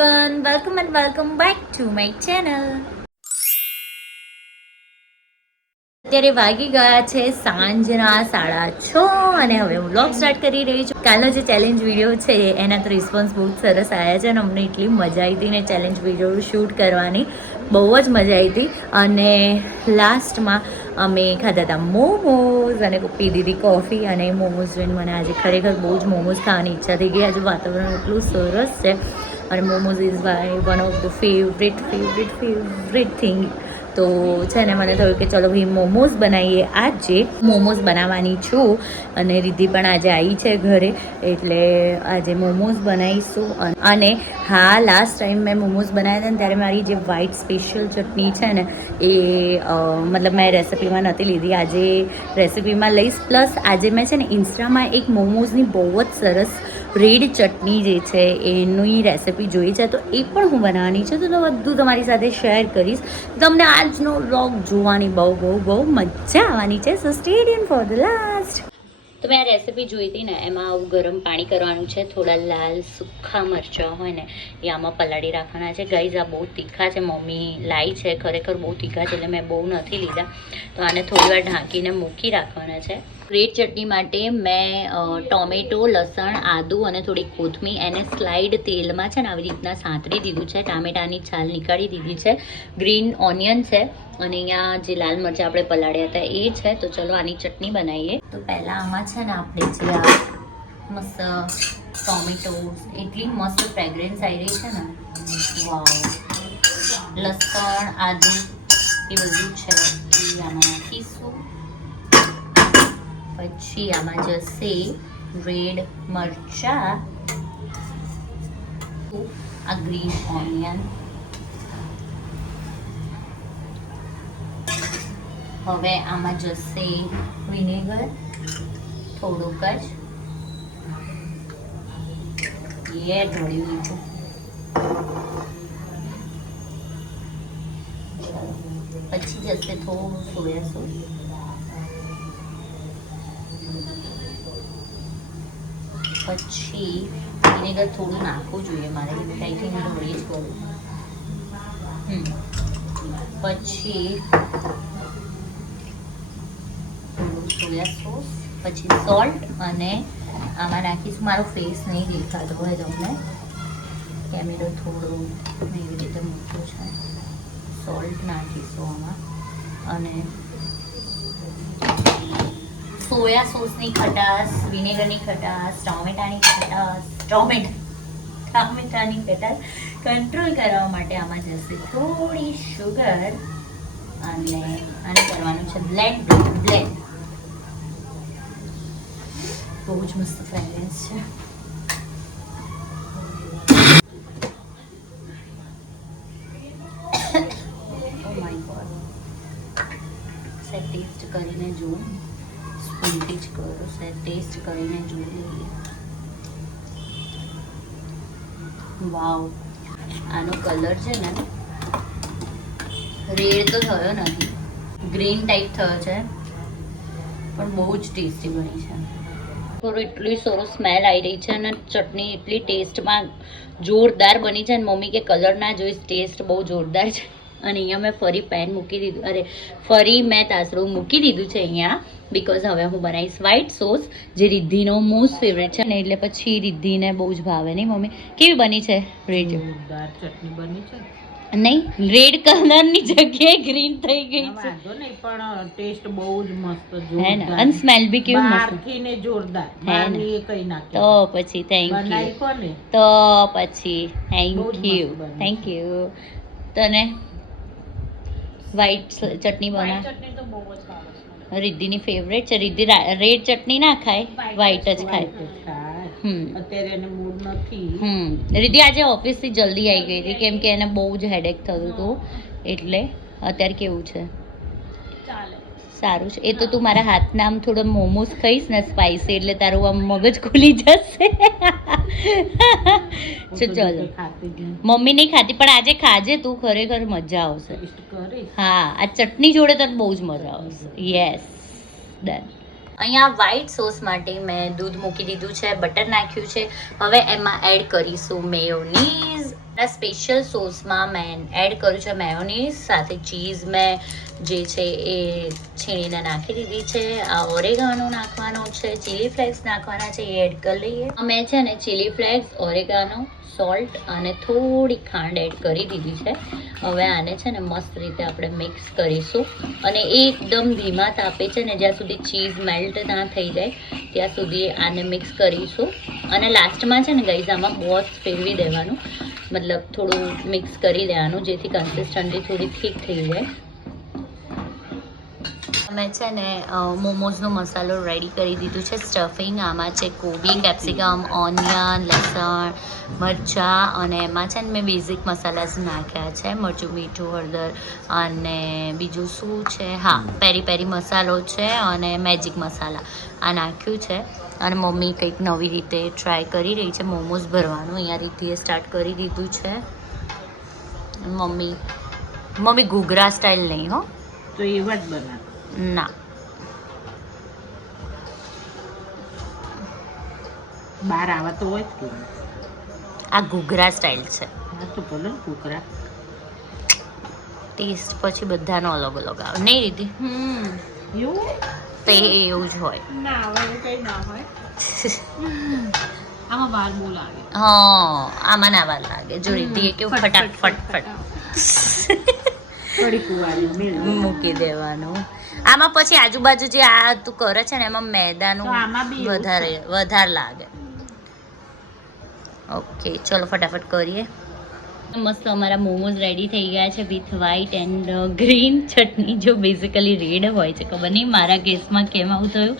Everyone welcome and welcome back to my channel. અત્યારે વાગી ગયા છે સાંજના સાડા છ અને હવે હું વ્લોગ સ્ટાર્ટ કરી રહી છું. કાલનો જે ચેલેન્જ વીડિયો છે, એના તો રિસ્પોન્સ બહુ જ સરસ આવ્યા છે અને અમને એટલી મજા આવી હતી ને ચેલેન્જ વીડિયો શૂટ કરવાની. બહુ જ મજા આવી હતી. અને લાસ્ટમાં અમે ખાધા હતા મોમોઝ અને પી દીધી કોફી અને મોમોઝ જોઈને મને આજે ખરેખર બહુ જ મોમોઝ ખાવાની ઈચ્છા થઈ ગઈ. આજે વાતાવરણ એટલું સરસ છે. અને momos is my one of the favourite favourite favourite thing તો છે ને મને થયું કે ચલો ભાઈ, મોમોઝ બનાવીએ આજે. મોમોઝ બનાવવાની છું અને રિદ્ધિ પણ આજે આવી છે ઘરે, એટલે આજે મોમોઝ બનાવીશું. અને હા લાસ્ટ ટાઈમ મેં મોમોઝ બનાવ્યા હતા ને, ત્યારે મારી જે વ્હાઈટ સ્પેશિયલ ચટણી છે ને, એ મતલબ મેં રેસિપીમાં નથી લીધી. આજે રેસિપીમાં લઈશ. પ્લસ આજે મેં છે ને ઇન્સ્ટામાં એક મોમોઝની બહુ જ સરસ રેડ ચટણી જે છે, એની રેસિપી જોઈ છે, તો એ પણ હું બનાવવાની છું. તો બધું તમારી સાથે શેર કરીશ. તમને આજનો વ્લોગ જોવાની બહુ બહુ બહુ મજા આવવાની છે. So stadium for the last તો મેં આ રેસિપી જોઈ હતી ને, એમાં આવું ગરમ પાણી કરવાનું છે. થોડા લાલ, સુખા મરચાં હોય ને, એ આમાં પલાળી રાખવાના છે. ગાઈઝ આ બહુ તીખા છે. મમ્મી લાઈ છે. ખરેખર બહુ તીખા છે, એટલે મેં બહુ નથી લીધા. તો આને થોડી ઢાંકીને મૂકી રાખવાના છે. રેડ ચટણી માટે મેં ટોમેટો, લસણ, આદુ અને થોડી કોથમીર એને સ્લાઇડ તેલમાં છે ને આવી રીતના સાંતળી દીધું છે. ટામેટાની છાલ નીકાળી દીધી છે. ગ્રીન ઓનિયન છે અને અહીંયા જે લાલ મરચાં આપણે પલાળ્યા હતા એ છે. તો ચલો આની ચટણી બનાવીએ. તો પહેલાં આમાં છે ને આપણે જે આ મસ્ત ટોમેટો, એટલી મસ્ત ફ્રેગ્રન્સ આવી રહી છે ને. વાવ. લસણ, આદુ એ બધું છે. એ આમાં નાખીશું. પછી આમાં જશે રેડ મરચા, આ ગ્રીન ઓનિયન, હવે આમાં જશે વિનેગર, થોડુંક જ, એ ઢોળી લીધું. પછી જશે થોડું સોયા સોસ. પછી વિનેગર થોડું નાખવું જોઈએ મારે. કંઈથી હું ઢોળી જ કરું. પછી સોયા સોસ, પછી સોલ્ટ અને આમાં નાખીશું. મારો ફેસ નહીં દેખાતો હોય તમને. કેમેરો થોડો એવી રીતે મૂક્યો છે. સોલ્ટ નાખીશું આમાં. અને સોયા સોસની ખટાશ, વિનેગરની ખટાશ, ટોમેટાની ખટાશ, ટોમેટા, ટામેટાની ખટાશ કંટ્રોલ કરવા માટે આમાં જશે થોડી શુગર અને આને કરવાનું છે બ્લેન્ડ બ્લેન્ડ બહુ જ મસ્ત ફ્રેગ્રન્સ છે. ટેસ્ટ કરીને જોઉં સ્પૂનથી જ કરો સાહેબ ટેસ્ટ કરીને જોઈ લઈએ વાવ આનો કલર છે ને. રેડ તો થયો નથી. ગ્રીન ટાઈપ થયો છે. પણ બહુ જ ટેસ્ટી બની છે. થોડું એટલી સરસ સ્મેલ આવી રહી છે અને ચટણી એટલી ટેસ્ટમાં જોરદાર બની છે અને મમ્મી કે કલર ના જોઈશ ટેસ્ટ બહુ જોરદાર છે. અને અહીંયા મેં ફરી પેન મૂકી દીધું. અરે ફરી મેં તાસરું મૂકી દીધું છે અહીંયા બિકોઝ હવે હું બનાવીશ વ્હાઈટ સોસ જે રિદ્ધિનો મોસ્ટ ફેવરેટ છે. ને એટલે પછી રિદ્ધિને બહુ જ ભાવે નહીં મમ્મી? કેવી બની છે? રેડ ચટણી બની છે? નહીં રેડ કલરની જગ્યાએ ગ્રીન થઈ ગઈ છે. પણ ટેસ્ટ બહુ જ મસ્ત હે ને? અને સ્મેલ બી કેવું મસ્ત. ને જોરદાર. હે ને? કઈ તો પછી થેન્ક યુ તો પછી થેન્ક યુ થેન્ક યુ તને? વ્હાઈટ ચટણી બના ચટણી તો બહુ જ સરસ રિદ્ધિની ફેવરેટ છે. રિદ્ધિ રેડ ચટણી ના ખાય વ્હાઈટ જ ખાય. અત્યારે એને મૂડ નથી. હમ. રિદ્ધિ આજે ઓફિસથી જલ્દી આવી ગઈ હતી. કેમ કે એને બહુ જ હેડેક થતું હતું. એટલે અત્યારે કેવું છે? સારું છે. એ તો તું મારા હાથના આમ થોડો મોમોસ ખાઈશ ને સ્પાઈસી એટલે તારું આમ મગજ ખુલી જશે. ચલો. મમ્મી નહીં ખાતી પણ આજે ખાજે તું ખરેખર મજા આવશે. હા આ ચટણી જોડે તને બહુ જ મજા આવશે. યસ ડન અહીંયા વ્હાઈટ સોસ માટે મેં દૂધ મૂકી દીધું છે બટર નાખ્યું છે. હવે એમાં એડ કરીશું મેયોનીઝ આ સ્પેશિયલ સોસમાં મેં એડ કર્યું છે મેયોનીઝ સાથે ચીઝ મેં જે છે એ છીણીને નાખી દીધી છે, આ ઓરેગાનો નાખવાનો છે ચીલી ફ્લેક્સ નાખવાના છે, એ એડ કરી લઈએ અમે છે ને ચીલી ફ્લેક્સ ઓરેગાનો સોલ્ટ અને થોડી ખાંડ એડ કરી દીધી છે. હવે આને છે ને મસ્ત રીતે આપણે મિક્સ કરીશું. અને એકદમ ધીમા તાપે છે ને જ્યાં સુધી ચીઝ મેલ્ટ ના થઈ જાય, ત્યાં સુધી આને મિક્સ કરીશું. અને લાસ્ટમાં છે ને ગઈઝ આમાં બોસ ફેરવી દેવાનું. મતલબ થોડું મિક્સ કરી દેવાનું, જેથી કન્સિસ્ટન્સી થોડી ઠીક થઈ જાય. અમે છે ને મોમોઝનો મસાલો રેડી કરી દીધું છે. સ્ટફિંગ આમાં છે કોબી કેપ્સિકમ ઓનિયન લસણ મરચાં અને એમાં છે ને મેં બેઝિક મસાલાસ નાખ્યા છે. મરચું મીઠું હળદર અને બીજું શું છે? હા પેરી પેરી મસાલો છે અને મેજિક મસાલા. આ નાખ્યું છે અને મમ્મી કંઈક નવી રીતે ટ્રાય કરી રહી છે. મોમોઝ ભરવાનું અહીંયા રીતિએ સ્ટાર્ટ કરી દીધું છે. મમ્મી મમ્મી ઘૂઘરા સ્ટાઇલ નહીં હો. તો એવા જ બના ના. બહાર આવા તો હોય જ આ ઘૂઘરા સ્ટાઇલ છે. હા તો ભલે કુકરા ટેસ્ટ પછી બધાનો અલગ અલગ આવે. નહીં દીધી હમ. એવું? તો એવું જ હોય. ના હવે એવું ના હોય. આમાં વાર બહુ લાગે. હા આમાં ના વાર લાગે. જો રીતે કેવું ફટાફટ મેળ મૂકી દેવાનું. આમાં પછી આજુબાજુ જે આ તું કરે છે ને એમાં મેદાનું વધારે વધારે લાગે. ઓકે ચલો ફટાફટ કરીએ. મસ્ત અમારા મોમોઝ રેડી થઈ ગયા છે with white and green chutney જો બેઝિકલી રેડ હોય છે. ખબર નહીં મારા કેસમાં કેમ આવું થયું?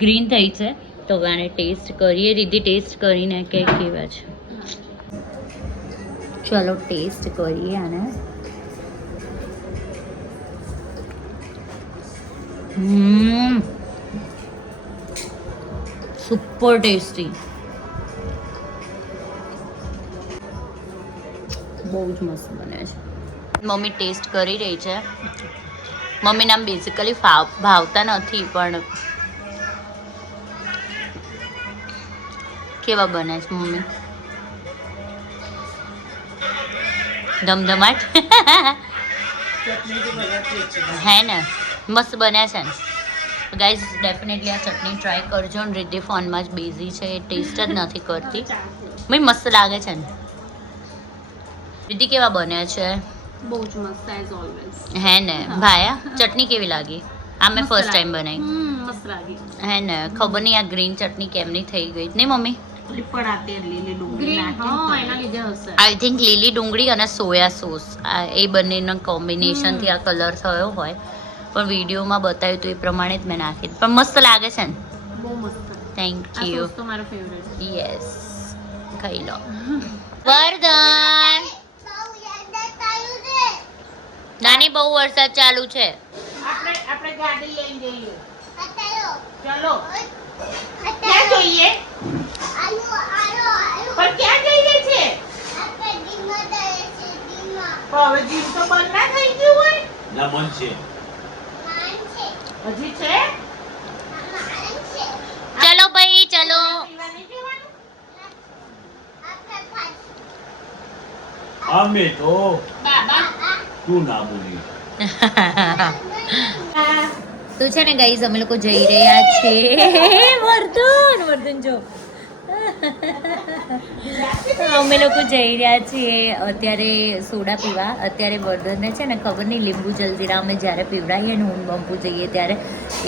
ગ્રીન થઈ છે. તો આને ટેસ્ટ કરીએ. રીધી ટેસ્ટ કરીને કે કેવા છે. ચલો ટેસ્ટ કરીએ આને. સુપર ટેસ્ટી બહુ જ મસ્ત બને છે. મમ્મી ટેસ્ટ કરી રહી છે. મમ્મીને આમ બેઝિકલી ભાવતા નથી, પણ કેવા બને છે મમ્મી? ધમધમાટ? હે ને? મસ્ત બન્યા છે. ને ગાઈઝ ડેફિનેટલી આ ચટણી ટ્રાય કરજો. ને રીતિ ફોનમાં જ બિઝી છે. એ ટેસ્ટ જ નથી કરતી. ભાઈ મસ્ત લાગે છે ને? રીતિ કેવા બન્યા છે? બહુ જ મસ્ત એઝ ઓલવેઝ હે ને? ભાયા ચટણી કેવી લાગી? આ મેં ફર્સ્ટ ટાઈમ બનાવી મસ્ત લાગી. હે ને? ખબર નહીં આ ગ્રીન ચટણી કેમની થઈ ગઈ. નહીં મમ્મી? લીપડ આ તેલ લીલી ડુંગળી નાખી હા એના લીધે હશે. આઈ થિંક લીલી ડુંગળી અને સોયા સોસ. આ એ બંનેના કોમ્બિનેશનથી આ કલર થયો હોય. પણ વિડીયોમાં બતાવ્યું હતું એ પ્રમાણે જ મેં નાખી પણ મસ્ત લાગે છે ને? બહુ મસ્ત. થેન્ક યુ તો મારો ફેવરેટ યસ ખાઈ લો. વરદાન. નાની બહુ વરસાદ ચાલુ છે. આપણે આપણે ગાડી લઈને જઈએ. ચલો. ક્યાં જોઈએ? પણ ક્યાં જઈએ છે? હવે જીમ તો બંધ ના થઈ ગયું હોય? ના બંધ છે. હજી છે? ચલો ભાઈ ચલો? અમે તો બાબા. તું ના બોલી. તું છે ને ગાઈઝ અમે લોકો જઈ રહ્યા છીએ. વર્ધન વર્ધન જો. અમે લોકો જઈ રહ્યા છીએ અત્યારે સોડા પીવા. અત્યારે વર્ધનને છે ને ખબર નહીં લીંબુ જલજીરા અમે જ્યારે પીવડાવીએ ને હું બંપુ જઈએ ત્યારે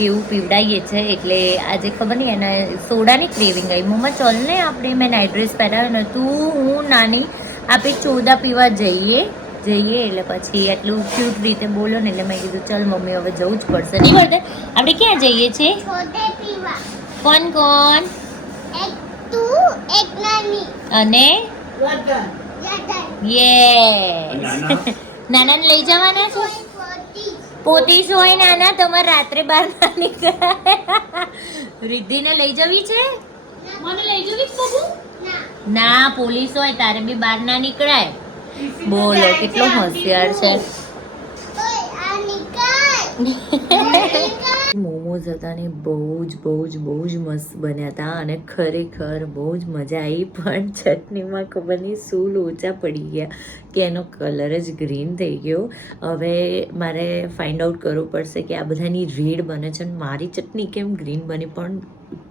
એવું પીવડાવીએ છે. એટલે આજે ખબર નહીં એને સોડાની ક્રેવિંગ આવી. મમ્મા ચલ ને આપણે મેં નાઇટ ડ્રેસ પહેરાવ્યો ને તું હું નાની આપણે ચોદા પીવા જઈએ. જઈએ એટલે પછી એટલું ક્યુટ રીતે બોલો ને એટલે મેં કીધું ચાલ મમ્મી હવે જવું જ પડશે. નહીં વર્ધન આપણે ક્યાં જઈએ છીએ? કોણ કોણ? અને? યસ યે નાના? નાનાને લઈ જવાના છે? પોતીશ હોય નાના તમારે રાત્રે બહાર ના નીકળાય રિદ્ધિને લઈ જવી છે? મને લઈ જવી બબુ ના. પોલીસ હોય તારે બી બહાર ના નીકળાય. બોલો કેટલો હોશિયાર છે. મોમોઝ હતા ને બહુ જ બહુ જ બહુ જ મસ્ત બન્યા હતા અને ખરેખર બહુ જ મજા આવી પણ ચટણીમાં ખબર નહીં શું લોચા પડી ગયા કે એનો કલર જ ગ્રીન થઈ ગયો. હવે મારે ફાઇન્ડ આઉટ કરવું પડશે કે આ બધાની રેડ બને છે અને મારી ચટણી કેમ ગ્રીન બની પણ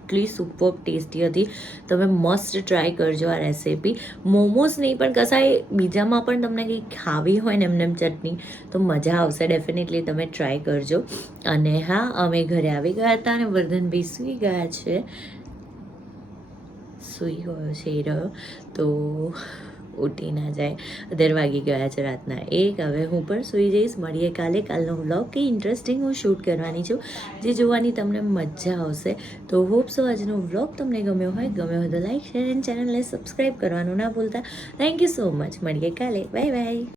એટલી સુપર ટેસ્ટી હતી. તમે મસ્ટ ટ્રાય કરજો આ રેસીપી મોમોઝ નહીં, પણ કસાય બીજામાં પણ તમને કંઈ ખાવી હોય ને એમને એમ ચટણી, તો મજા આવશે. ડેફિનેટલી તમે ટ્રાય કરજો. અને હા, અમે ઘરે આવી ગયા હતા અને વર્ધનભાઈ સૂઈ ગયા છે. સૂઈ ગયો છે એ રહ્યો તો ઉઠી ના જાય. અત્યારે વાગી ગયા છે રાતના એક. હવે હું પણ સૂઈ જઈશ. મળીએ કાલે. કાલનો વ્લોગ કે ઇન્ટરેસ્ટિંગ હું શૂટ કરવાની છું, જે જોવાની તમને મજા આવશે. તો હોપ સો આજનો વ્લોગ તમને ગમ્યો હોય. ગમ્યો હોય તો લાઈક શેર એન્ડ ચેનલને સબસ્ક્રાઈબ કરવાનું ના ભૂલતા. થેન્ક યુ સો મચ મળીએ કાલે. Bye bye